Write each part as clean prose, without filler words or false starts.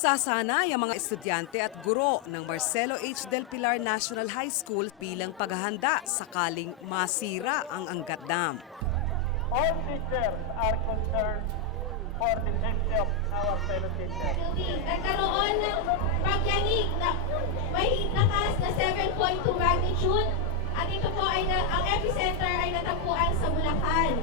Nagsasanay ang mga estudyante at guro ng Marcelo H. Del Pilar National High School bilang paghahanda sakaling masira ang Angat Dam. All teachers are concerned for the safety of our fellow teachers. Nagkaroon ng pagyanig na may lakas na 7.2 magnitude at ito po ay ang epicenter ay natagpuan sa Bulacan.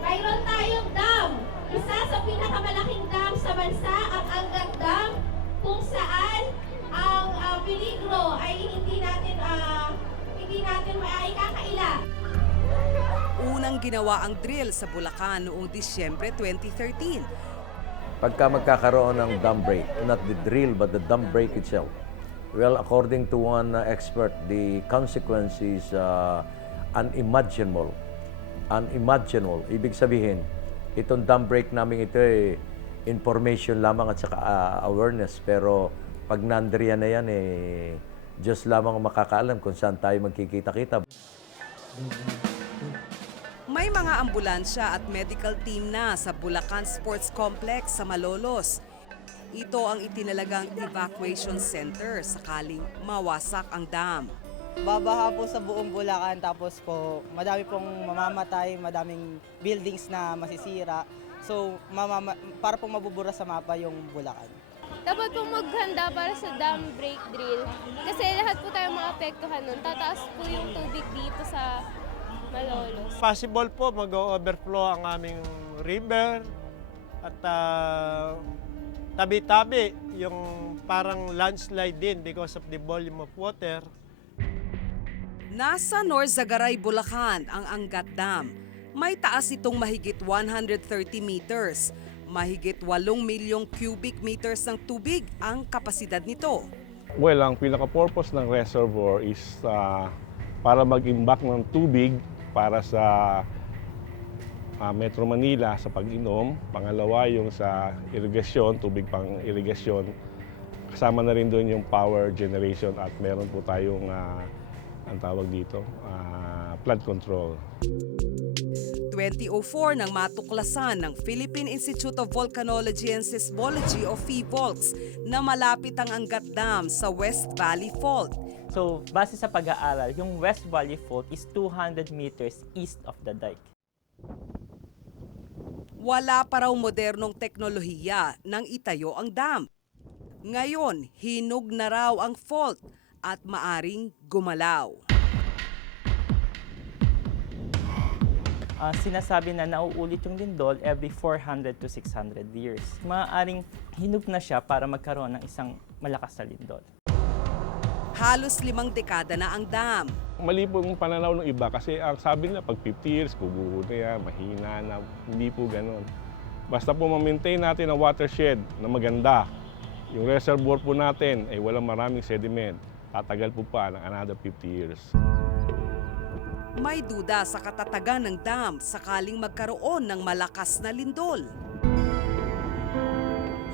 Mayroon tayong dam, isa sa pinakamalaking dam sa bansa, ang Angat Dam, kung saan ang peligro ay hindi natin maikakaila. Unang ginawa ang drill sa Bulacan noong Disyembre 2013. Pagka magkakaroon ng dam break, not the drill but the dam break itself. Well, according to one expert, the consequence is unimaginable. Unimaginable. Ibig sabihin, itong dam break namin ito ay information lamang at saka awareness. Pero pag nandriyan na yan, Diyos lamang ang makakaalam kung saan tayo magkikita-kita. May mga ambulansya at medical team na sa Bulacan Sports Complex sa Malolos. Ito ang itinalagang evacuation center sakaling mawasak ang dam. Babaha po sa buong Bulacan, tapos po madami pong mamamatay, madaming buildings na masisira. So para pong mabubura sa mapa yung Bulacan. Dapat pong maghanda para sa dam break drill. Kasi lahat po tayo maapektuhan nun. Tataas po yung tubig dito sa Malolos. Possible po mag-overflow ang aming river at tabi-tabi yung parang landslide din because of the volume of water. Nasa North Zagaray, Bulacan ang Angat Dam. May taas itong mahigit 130 meters. Mahigit 8 milyong cubic meters ng tubig ang kapasidad nito. Well, ang pinaka-purpose ng reservoir is para mag-imbak ng tubig para sa Metro Manila sa pag-inom. Pangalawa, yung sa irigasyon, tubig pang irigasyon. Kasama na rin doon yung power generation at meron po tayong ang tawag dito, flood control. 2004 nang matuklasan ng Philippine Institute of Volcanology and Seismology o PHIVOLCS na malapit ang Angat Dam sa West Valley Fault. So, base sa pag-aaral, yung West Valley Fault is 200 meters east of the dike. Wala pa raw modernong teknolohiya nang itayo ang dam. Ngayon, hinog na raw ang fault at maaring gumalaw. Sinasabi na nauulit yung lindol every 400 to 600 years. Maaaring hinog na siya para magkaroon ng isang malakas na lindol. Halos 5 dekada na ang dam. Mali po yung pananaw ng iba kasi ang sabi nila pag 50 years, guguho na yan, mahina na. Hindi po ganun. Basta po ma-maintain natin ang watershed na maganda. Yung reservoir po natin ay walang maraming sediment. Tatagal po pa ng another 50 years. May duda sa katatagan ng dam sakaling magkaroon ng malakas na lindol.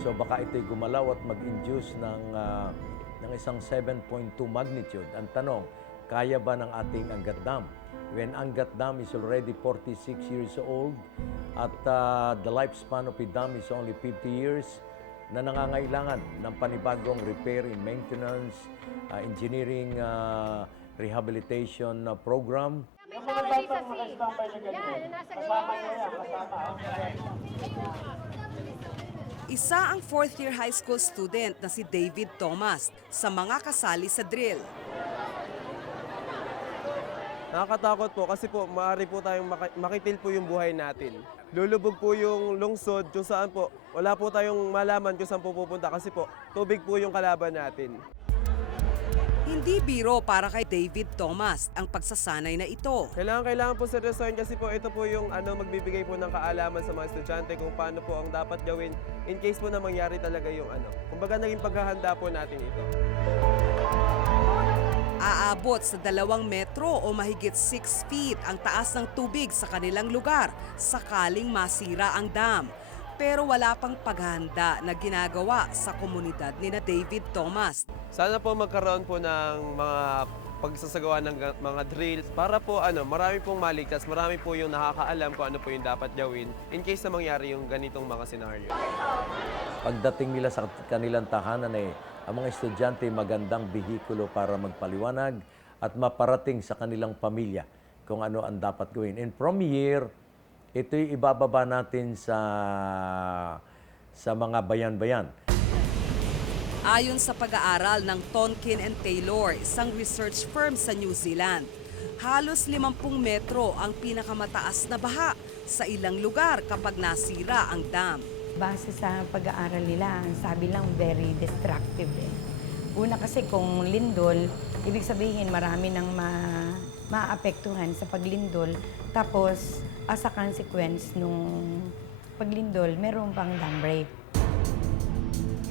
So baka ito'y gumalaw at mag-induce ng isang 7.2 magnitude. Ang tanong, kaya ba ng ating Angat Dam? When Angat Dam is already 46 years old at the lifespan of a dam is only 50 years, na nangangailangan ng panibagong repair and maintenance, engineering, rehabilitation program. Isa ang 4th-year high school student na si David Thomas sa mga kasali sa drill. Nakakatakot po kasi po maaari po tayong makitil po yung buhay natin. Lulubog po yung lungsod kung saan po wala po tayong malaman kung saan po pupunta kasi po tubig po yung kalaban natin. Hindi biro para kay David Thomas ang pagsasanay na ito. Kailangan po seryosohin kasi po ito po yung magbibigay po ng kaalaman sa mga estudyante kung paano po ang dapat gawin in case po na mangyari talaga yung Kumbaga naging paghahanda po natin ito. Aabot sa 2 metro o mahigit 6 feet ang taas ng tubig sa kanilang lugar sakaling masira ang dam. Pero wala pang paghahanda na ginagawa sa komunidad ni na David Thomas. Sana po magkaroon po ng mga pagsasagawa ng mga drills para po marami pong maligtas, marami po yung nakakaalam kung ano po yung dapat gawin in case na mangyari yung ganitong mga senaryo. pagdating nila sa kanilang tahanan ang mga estudyante magandang bihikulo para magpaliwanag at maparating sa kanilang pamilya kung ano ang dapat gawin. And from here, ito'y ibababa natin sa mga bayan-bayan. Ayon sa pag-aaral ng Tonkin and Taylor, isang research firm sa New Zealand, halos 50 metro ang pinakamataas na baha sa ilang lugar kapag nasira ang dam. Base sa pag-aaral nila, sabi lang very destructive. Una kasi kung lindol, ibig sabihin marami nang maapektuhan sa paglindol. Tapos, as a consequence nung paglindol, meron pang dam break.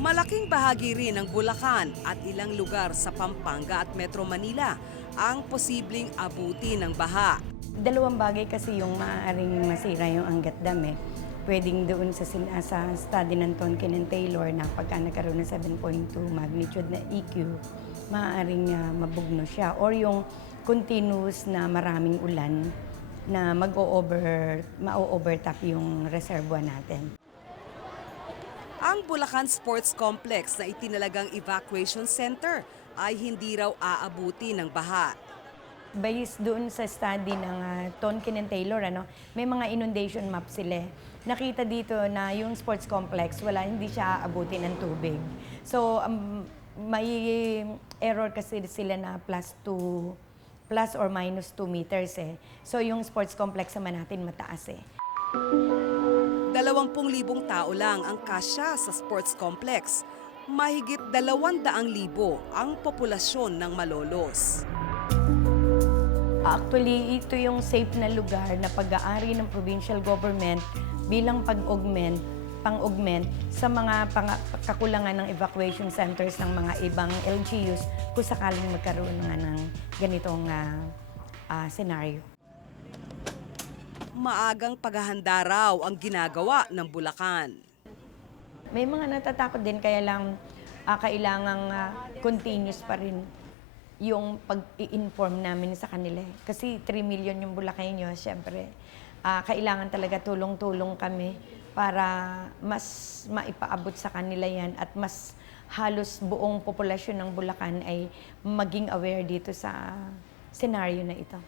Malaking bahagi rin ng Bulacan at ilang lugar sa Pampanga at Metro Manila ang posibleng abuti ng baha. Dalawang bagay kasi yung maaaring masira yung Angat Dam Pwedeng doon sa study ng Tonkin and Taylor na pagka nagkaroon ng 7.2 magnitude na EQ, maaaring mabugno siya. Or yung continuous na maraming ulan na ma-overtop yung reservoir natin. Ang Bulacan Sports Complex na itinalagang evacuation center ay hindi raw aabuti ng baha. Based doon sa study ng Tonkin and Taylor, may mga inundation map sila. Nakita dito na yung sports complex, hindi siya aabuti ng tubig. So, may error kasi sila na plus or minus 2 meters. So, yung sports complex naman natin mataas. 20,000 tao lang ang kasya sa sports complex. Mahigit 200,000 ang populasyon ng Malolos. Actually, ito yung safe na lugar na pag-aari ng provincial government bilang pang-augment sa mga kakulangan ng evacuation centers ng mga ibang LGUs kung sakaling magkaroon ng ganitong senaryo. Maagang paghahanda raw ang ginagawa ng Bulacan. May mga natatakot din, kaya lang kailangang continuous pa rin yung pag-i-inform namin sa kanila. Kasi 3 million yung Bulacanyo, siyempre. Kailangan talaga tulong-tulong kami para mas maipaabot sa kanila yan at mas halos buong populasyon ng Bulacan ay maging aware dito sa senaryo na ito.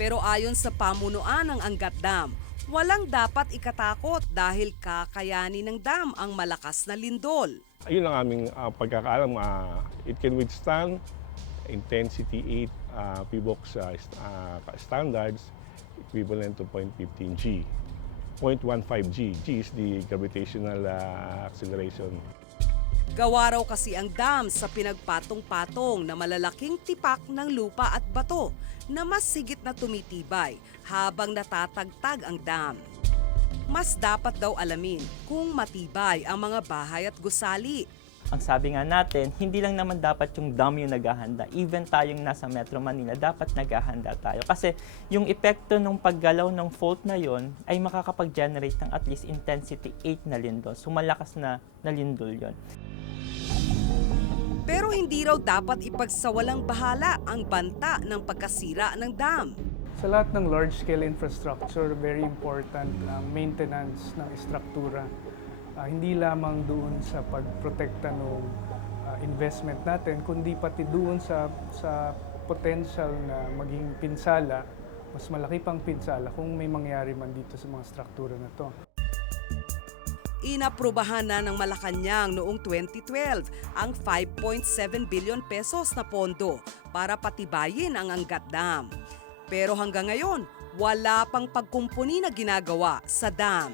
Pero ayon sa pamunuan ng Angat Dam, walang dapat ikatakot dahil kakayanin ng dam ang malakas na lindol. Ayun ang aming pagkakaalam. It can withstand intensity 8 PBOX standards equivalent to 0.15 G. 0.15 G. G is the gravitational acceleration. Gawa raw kasi ang dam sa pinagpatong-patong na malalaking tipak ng lupa at bato na mas sigit na tumitibay habang natatagtag ang dam. Mas dapat daw alamin kung matibay ang mga bahay at gusali. Ang sabi nga natin, hindi lang naman dapat yung dam yung naghahanda. Even tayong nasa Metro Manila, dapat naghahanda tayo. Kasi yung epekto ng paggalaw ng fault na yon ay makakapag-generate ng at least intensity 8 na lindol. So malakas na lindol yon. Pero hindi raw dapat ipagsawalang bahala ang banta ng pagkasira ng dam. Sa lahat ng large-scale infrastructure, very important na maintenance ng istruktura. Hindi lamang doon sa pagprotekta ng investment natin, kundi pati doon sa potential na maging pinsala, mas malaki pang pinsala kung may mangyari man dito sa mga struktura na to. Inaprubahan na ng Malacanang noong 2012 ang 5.7 billion pesos na pondo para patibayin ang Angat Dam. Pero hanggang ngayon, wala pang pagkumpuni na ginagawa sa dam.